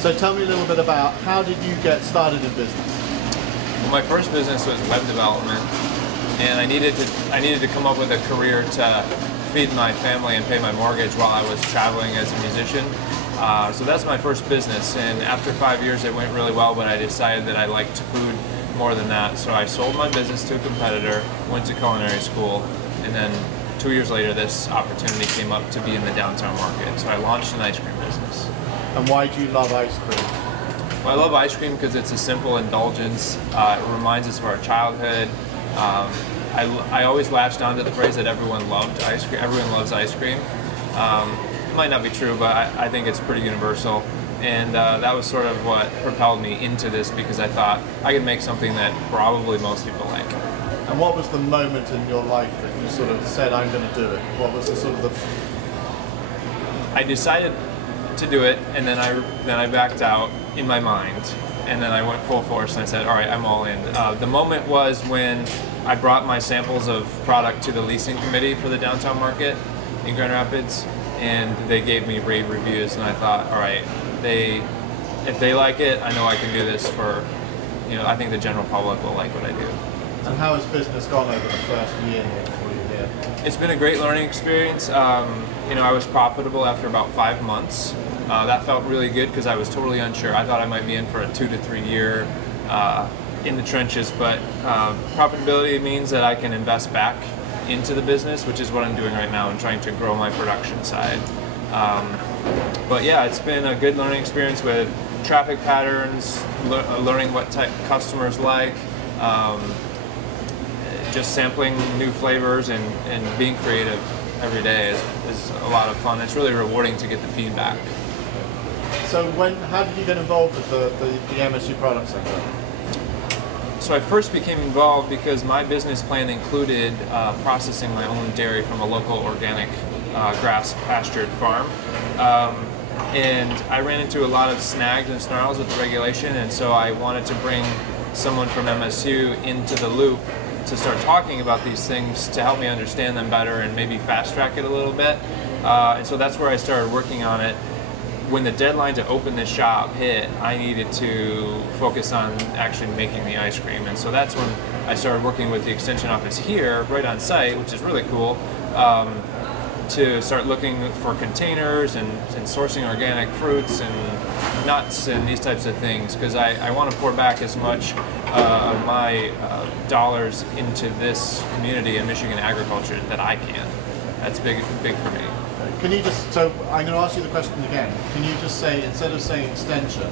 So tell me a little bit about how did you get started in business? Well, my first business was web development, and I needed to come up with a career to feed my family and pay my mortgage while I was traveling as a musician. So that's my first business, and after 5 years it went really well, but I decided that I liked food more than that. So I sold my business to a competitor, went to culinary school, and then 2 years later this opportunity came up to be in the downtown market. So I launched an ice cream business. And why do you love ice cream? Well, I love ice cream because it's a simple indulgence. It reminds us of our childhood. I always latched onto the phrase that everyone loved ice cream. Everyone loves ice cream. It might not be true, but I think it's pretty universal. And that was sort of what propelled me into this, because I thought I could make something that probably most people like. And what was the moment in your life that you sort of said, I'm going to do it? What was the sort of the... I decided to do it, and then I backed out in my mind, and then I went full force and I said, all right, I'm all in. The moment was when I brought my samples of product to the leasing committee for the downtown market in Grand Rapids, and they gave me rave reviews, and I thought, all right, if they like it, I know I can do this for, I think the general public will like what I do. And how has business gone over the first year here for you here? It's been a great learning experience. I was profitable after about 5 months. That felt really good because I was totally unsure. I thought I might be in for a 2 to 3 year in the trenches, but profitability means that I can invest back into the business, which is what I'm doing right now, and trying to grow my production side. But yeah, it's been a good learning experience with traffic patterns, learning what type customers like, just sampling new flavors and being creative every day is a lot of fun. It's really rewarding to get the feedback. So how did you get involved with the MSU Product Center? So I first became involved because my business plan included processing my own dairy from a local organic grass pastured farm. And I ran into a lot of snags and snarls with the regulation, and so I wanted to bring someone from MSU into the loop to start talking about these things to help me understand them better and maybe fast track it a little bit. And so that's where I started working on it. When the deadline to open this shop hit, I needed to focus on actually making the ice cream. And so that's when I started working with the extension office here, right on site, which is really cool, to start looking for containers and sourcing organic fruits and nuts and these types of things, because I want to pour back as much of my dollars into this community in Michigan agriculture that I can. That's big for me. Can you just, so I'm going to ask you the question again. Can you just say, instead of saying extension,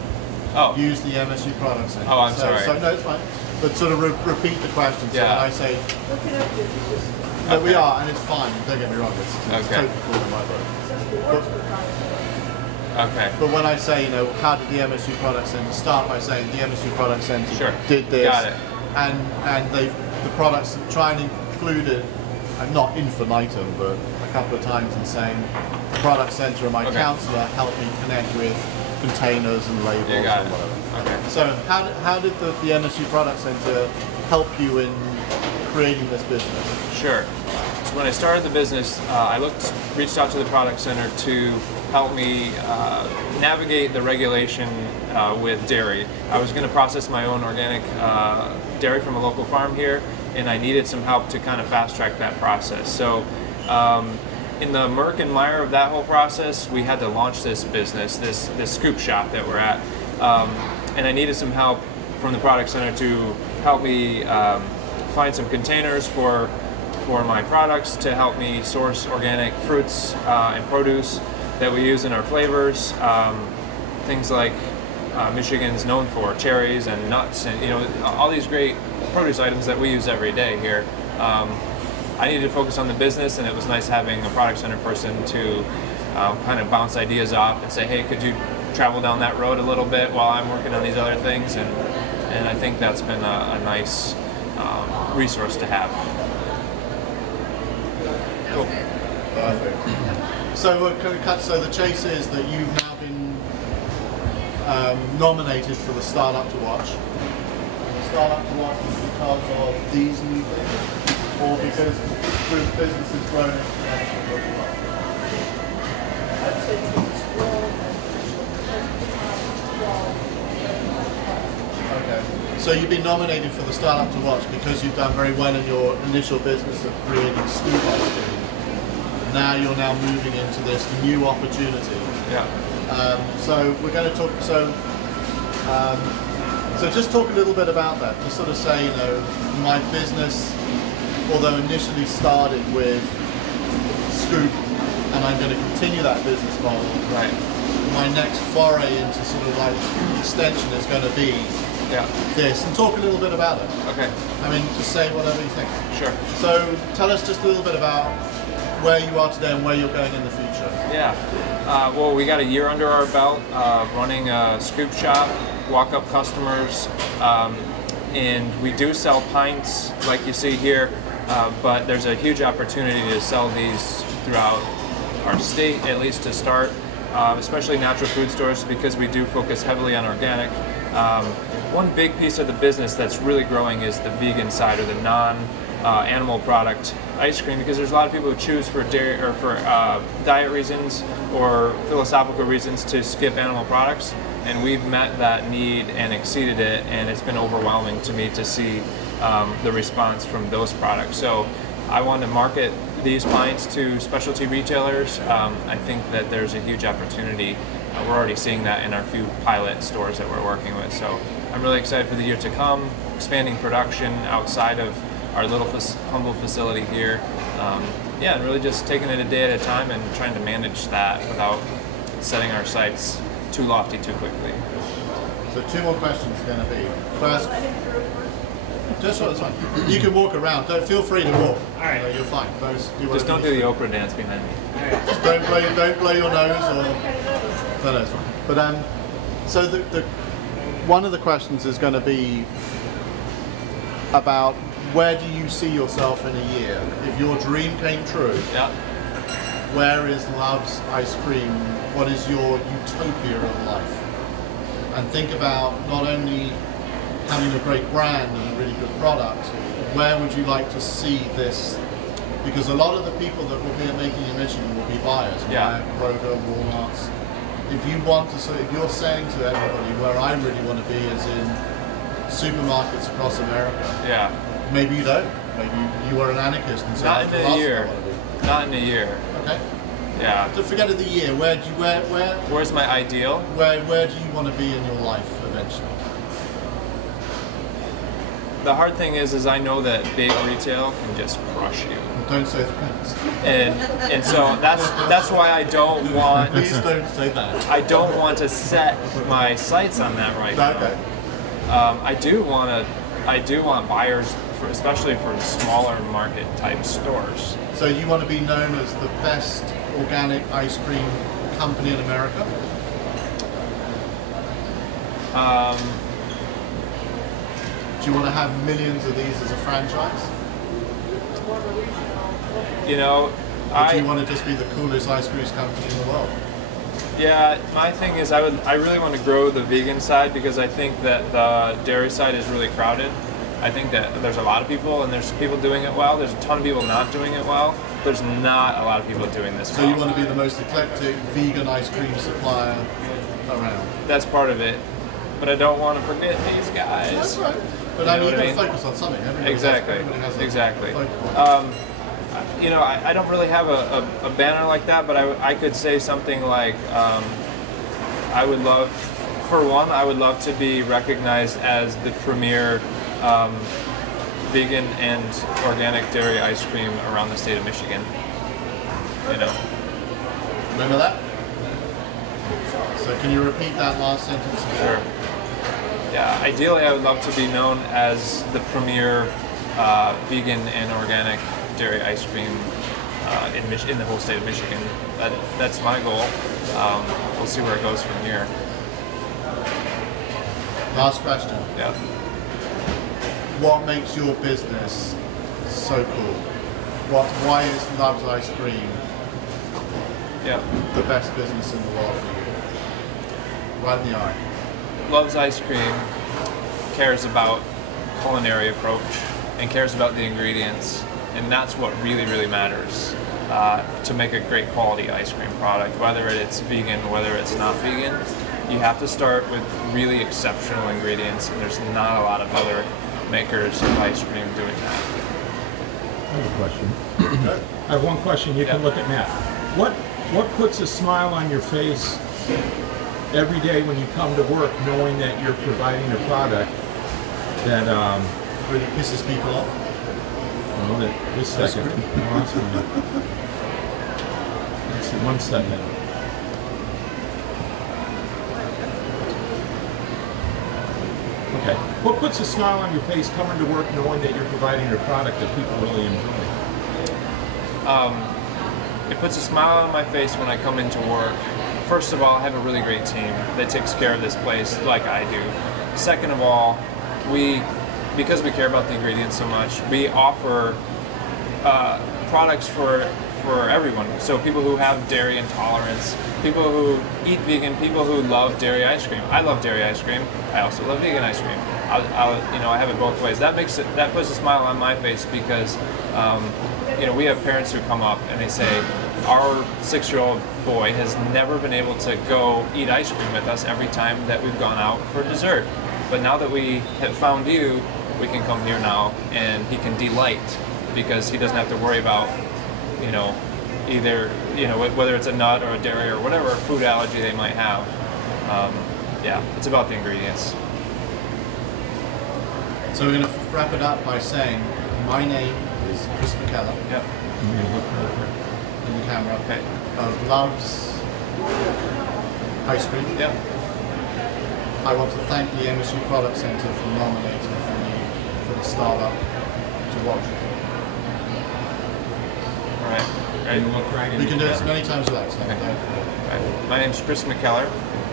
use the MSU Product Center? Oh, I'm sorry. So no, it's fine. But sort of repeat the question. So when I say, Look it up, it's just... no, we are, and it's fine. Don't get me wrong. It's totally cool in my book. Okay. But when I say, how did the MSU Product Center start by saying the MSU Product Center did this, got it, and the products try and include it, not infinitum, but a couple of times, in saying the Product Center and my counselor helped me connect with containers and labels and whatever. Okay. So how did the MSU Product Center help you in creating this business? Sure. So when I started the business, I reached out to the Product Center to help me navigate the regulation with dairy. I was going to process my own organic dairy from a local farm here, and I needed some help to kind of fast track that process. So in the murk and mire of that whole process, we had to launch this business, this scoop shop that we're at, and I needed some help from the Product Center to help me find some containers for my products, to help me source organic fruits and produce that we use in our flavors, things like Michigan's known for, cherries and nuts, and all these great produce items that we use every day here. I needed to focus on the business, and it was nice having a Product Center person to kind of bounce ideas off and say, hey, could you travel down that road a little bit while I'm working on these other things? And I think that's been a nice resource to have. Cool. Perfect. So the chase is that you've now been nominated for the Startup to Watch. The Startup to Watch is because of these new things, or because the business has grown exponentially? I'd say because it's grown and because it's So you've been nominated for the Startup to Watch because you've done very well in your initial business of creating scoop ice cream. Now you're moving into this new opportunity. Yeah. So we're going to talk. So just talk a little bit about that. Just sort of say, you know, my business, although initially started with scoop, and I'm going to continue that business model. Right. My next foray into sort of like extension is going to be this, and talk a little bit about it. Okay. I mean, just say whatever you think. Sure. So tell us just a little bit about where you are today and where you're going in the future. Yeah. Well, we got a year under our belt running a scoop shop, walk-up customers, and we do sell pints like you see here, but there's a huge opportunity to sell these throughout our state, at least to start, especially natural food stores, because we do focus heavily on organic. One big piece of the business that's really growing is the vegan side, or the non-animal product ice cream, because there's a lot of people who choose for dairy or for diet reasons or philosophical reasons to skip animal products, and we've met that need and exceeded it, and it's been overwhelming to me to see the response from those products. So I want to market these pints to specialty retailers. I think that there's a huge opportunity. We're already seeing that in our few pilot stores that we're working with. So I'm really excited for the year to come, expanding production outside of our little humble facility here. Yeah, and really just taking it a day at a time and trying to manage that without setting our sights too lofty too quickly. So 2 more questions are going to be. First, just it's fine. You can walk around. Don't feel free to walk. All right. You're fine. Just don't do the Oprah dance behind me. Just don't blow your nose or. No, it's fine. But so the one of the questions is going to be about where do you see yourself in a year? If your dream came true, Yeah. where is Love's Ice Cream? What is your utopia of life? And think about not only having a great brand and a really good product, where would you like to see this? Because a lot of the people that will be making in Michigan will be buyers, Yeah. Kroger, Walmart's. If you want to, so if you're saying to everybody where I really want to be is in supermarkets across America. Yeah. Maybe you don't. Maybe you are an anarchist and say, Not in a year. Not in a year. Okay. Yeah. So forget of the year. Where's my ideal? Where do you want to be in your life eventually? The hard thing is I know that big retail can just crush you. Don't say that. And so that's why I don't want. Please don't say that. I don't want to set my sights on that right now. Okay. I do want buyers, especially for smaller market type stores. So you want to be known as the best organic ice cream company in America? Do you want to have millions of these as a franchise? You know, Or do you want to just be the coolest ice cream company in the world? Yeah, my thing is I really want to grow the vegan side, because I think that the dairy side is really crowded. I think that there's a lot of people, and there's people doing it well. There's a ton of people not doing it well. There's not a lot of people doing this well. So you want to be the most eclectic vegan ice cream supplier around? That's part of it. But I don't want to forget these guys. That's right. But I mean, you've got to focus on something. Exactly. Exactly. You know, I don't really have a banner like that, but I could say something like, I would love, for one, I would love to be recognized as the premier vegan and organic dairy ice cream around the state of Michigan. You know. Remember that? So can you repeat that last sentence? Sure. Yeah, ideally I would love to be known as the premier vegan and organic dairy ice cream in the whole state of Michigan. That's my goal. We'll see where it goes from here. Last question. Yeah. What makes your business so cool? Why is Love's Ice Cream the best business in the world for you? Right in the eye. Love's Ice Cream cares about culinary approach and cares about the ingredients, and that's what really, really matters to make a great quality ice cream product, whether it's vegan, whether it's not vegan. you have to start with really exceptional ingredients, and there's not a lot of other makers of ice cream doing that. I have a question. I have one question. You can look at Matt. What puts a smile on your face every day when you come to work, knowing that you're providing a product that really pisses people off? Well, this second. That's 1 second. Okay. What puts a smile on your face coming to work knowing that you're providing a product that people really enjoy? It puts a smile on my face when I come into work. First of all, I have a really great team that takes care of this place like I do. Second of all, because we care about the ingredients so much, we offer products for everyone. So people who have dairy intolerance, people who eat vegan, people who love dairy ice cream. I love dairy ice cream. I also love vegan ice cream. I have it both ways. That puts a smile on my face because we have parents who come up and they say, our 6-year-old boy has never been able to go eat ice cream with us every time that we've gone out for dessert. But now that we have found you, we can come here now and he can delight because he doesn't have to worry about, either, whether it's a nut or a dairy or whatever food allergy they might have. It's about the ingredients. So we're going to wrap it up by saying, my name is Chris McKellar. Yep. In the camera. Okay. Loves ice cream. Yep. I want to thank the MSU Product Center for nominating me for the startup to watch. All right. We can do it as many times as that. So Right. My name's Chris McKellar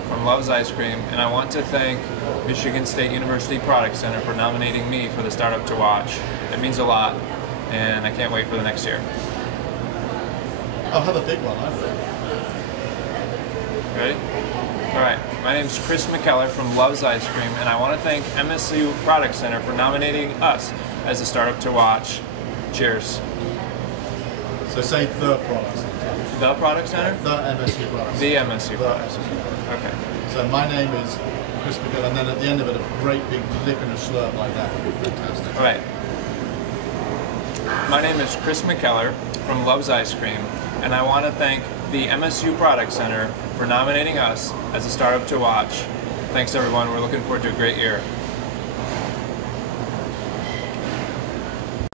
from Loves Ice Cream, and I want to thank Michigan State University Product Center for nominating me for the Startup to Watch. It means a lot, and I can't wait for the next year. I'll have a big one, I think. Ready? All right. My name's Chris McKellar from Loves Ice Cream, and I want to thank MSU Product Center for nominating us as the Startup to Watch. Cheers. So say the Product Center. The Product Center? The MSU Product Center. The MSU Product Center. Okay. So my name is Chris McKellar, and then at the end of it, a great big lick and a slurp like that would be fantastic. All right. My name is Chris McKellar from Loves Ice Cream, and I want to thank the MSU Product Center for nominating us as a Startup to Watch. Thanks everyone, we're looking forward to a great year.